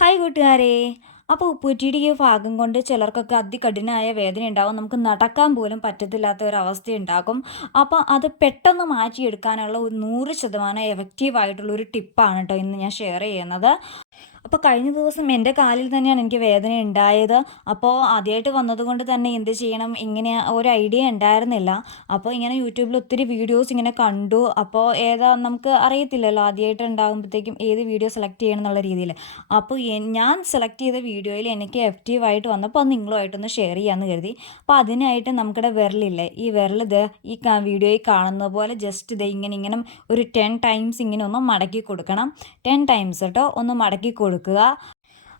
Hi കൂട്ടുകാരെ. അപ്പോൾ ഉപ്പൂറ്റിയുടെ ഈ ഭാഗം കൊണ്ട് ചിലർക്കൊക്കെ അതികഠിനമായ വേദന ഉണ്ടാകും. നമുക്ക് നടക്കാൻ പോലും പറ്റത്തില്ലാത്ത ഒരവസ്ഥയുണ്ടാകും. അപ്പോൾ അത് പെട്ടെന്ന് മാറ്റിയെടുക്കാനുള്ള ഒരു 100% എഫക്റ്റീവായിട്ടുള്ളൊരു ടിപ്പാണ് കേട്ടോ ഇന്ന് ഞാൻ ഷെയർ ചെയ്യുന്നത്. അപ്പോൾ കഴിഞ്ഞ ദിവസം എൻ്റെ കാലിൽ തന്നെയാണ് എനിക്ക് വേദന ഉണ്ടായത്. അപ്പോൾ ആദ്യമായിട്ട് വന്നതുകൊണ്ട് തന്നെ എന്ത് ചെയ്യണം ഇങ്ങനെ ഒരു ഐഡിയ ഉണ്ടായിരുന്നില്ല. അപ്പോൾ ഇങ്ങനെ യൂട്യൂബിൽ ഒത്തിരി വീഡിയോസ് ഇങ്ങനെ കണ്ടു. അപ്പോൾ ഏതാ നമുക്ക് അറിയത്തില്ലല്ലോ ആദ്യമായിട്ട് ഉണ്ടാകുമ്പോഴത്തേക്കും ഏത് വീഡിയോ സെലക്ട് ചെയ്യണം എന്നുള്ള രീതിയിൽ. അപ്പോൾ ഞാൻ സെലക്ട് ചെയ്ത വീഡിയോയിൽ എനിക്ക് എഫക്റ്റീവായിട്ട് വന്നപ്പോൾ അത് നിങ്ങളുമായിട്ടൊന്ന് ഷെയർ ചെയ്യാമെന്ന് കരുതി. അപ്പോൾ അതിനായിട്ട് നമുക്കിടെ വിരലില്ലേ, ഈ വിരൽ ഇത് ഈ വീഡിയോയിൽ കാണുന്ന പോലെ ജസ്റ്റ് ഇത് ഇങ്ങനെ ഇങ്ങനെ ഒരു 10 ടൈംസ് ഇങ്ങനെ ഒന്ന് മടക്കി കൊടുക്കണം. 10 ടൈംസ് കേട്ടോ ഒന്ന് മടക്കി കൊടുക്കുക.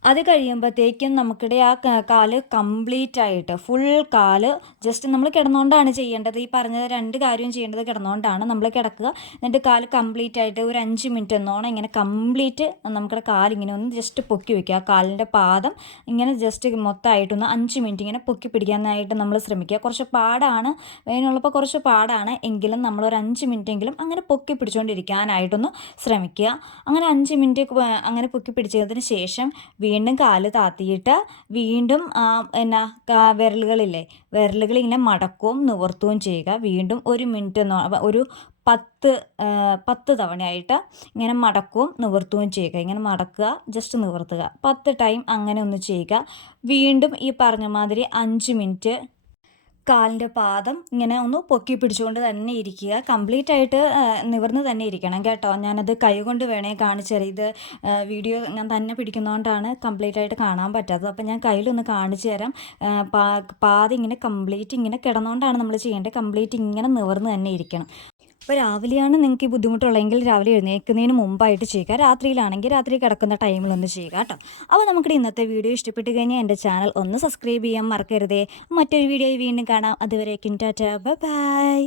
അത് കഴിയുമ്പോഴത്തേക്കും നമുക്കിടെ ആ കാല് കംപ്ലീറ്റ് ആയിട്ട് ഫുൾ കാല് ജസ്റ്റ് നമ്മൾ കിടന്നുകൊണ്ടാണ് ചെയ്യേണ്ടത്. ഈ പറഞ്ഞത് 2 കാര്യവും ചെയ്യേണ്ടത് കിടന്നുകൊണ്ടാണ്. നമ്മൾ കിടക്കുക, എന്നിട്ട് കാല് കംപ്ലീറ്റ് ആയിട്ട് ഒരു 5 മിനിറ്റ് എന്നോണം ഇങ്ങനെ കംപ്ലീറ്റ് നമുക്കിടെ കാലിങ്ങനെ ഒന്ന് ജസ്റ്റ് പൊക്കി വയ്ക്കുക. ആ കാലിൻ്റെ പാദം ഇങ്ങനെ ജസ്റ്റ് മൊത്തമായിട്ടൊന്ന് 5 മിനിറ്റ് ഇങ്ങനെ പൊക്കി പിടിക്കാനായിട്ട് നമ്മൾ ശ്രമിക്കുക. കുറച്ച് പാടാണ്, വേദനയുള്ളപ്പോൾ കുറച്ച് പാടാണ് എങ്കിലും നമ്മളൊരു 5 മിനിറ്റെങ്കിലും അങ്ങനെ പൊക്കി പിടിച്ചുകൊണ്ടിരിക്കാനായിട്ടൊന്ന് ശ്രമിക്കുക. അങ്ങനെ 5 മിനിറ്റ് അങ്ങനെ പൊക്കി പിടിച്ചതിന് ശേഷം വീണ്ടും കാല് താത്തിയിട്ട് വീണ്ടും വിരലുകൾ ഇങ്ങനെ മടക്കുകയും നിവർത്തുകയും ചെയ്യുക. വീണ്ടും 1 മിനിറ്റ് ഒരു 10 തവണയായിട്ട് ഇങ്ങനെ മടക്കുകയും നിവർത്തുകയും ചെയ്യുക. ഇങ്ങനെ മടക്കുക, ജസ്റ്റ് നിവർത്തുക. 10 ടൈം അങ്ങനെ ഒന്ന് ചെയ്യുക. വീണ്ടും ഈ പറഞ്ഞ മാതിരി 5 മിനിറ്റ് കാലിൻ്റെ പാദം ഇങ്ങനെ ഒന്ന് പൊക്കി പിടിച്ചുകൊണ്ട് തന്നെ ഇരിക്കുക. കംപ്ലീറ്റ് ആയിട്ട് നിവർന്ന് തന്നെ ഇരിക്കണം കേട്ടോ. ഞാനത് കൈ കൊണ്ട് വേണേ കാണിച്ചു തരാം. ഇത് വീഡിയോ ഞാൻ തന്നെ പിടിക്കുന്നതുകൊണ്ടാണ് കംപ്ലീറ്റ് ആയിട്ട് കാണാൻ പറ്റാത്തത്. അപ്പോൾ ഞാൻ കയ്യിലൊന്ന് കാണിച്ചു തരാം. പാദം ഇങ്ങനെ കംപ്ലീറ്റ് ഇങ്ങനെ കിടന്നുകൊണ്ടാണ് നമ്മൾ ചെയ്യേണ്ടത്. കംപ്ലീറ്റ് ഇങ്ങനെ നിവർന്ന് തന്നെ ഇരിക്കണം. അപ്പോൾ രാവിലെയാണ് നിങ്ങൾക്ക് ഈ ബുദ്ധിമുട്ടുള്ളതെങ്കിൽ രാവിലെ എഴുന്നേൽക്കുന്നതിന് മുമ്പായിട്ട് ചെയ്യുക. രാത്രിയിലാണെങ്കിൽ രാത്രി കിടക്കുന്ന ടൈമിലൊന്ന് ചെയ്യുക കേട്ടോ. അപ്പോൾ നമുക്കിടെ ഇന്നത്തെ വീഡിയോ ഇഷ്ടപ്പെട്ട് കഴിഞ്ഞാൽ എൻ്റെ ചാനൽ ഒന്ന് സബ്സ്ക്രൈബ് ചെയ്യാൻ മറക്കരുതേ. മറ്റൊരു വീഡിയോയിൽ വീണ്ടും കാണാം. അതുവരേക്കും ടാറ്റാ, ബൈ ബൈ.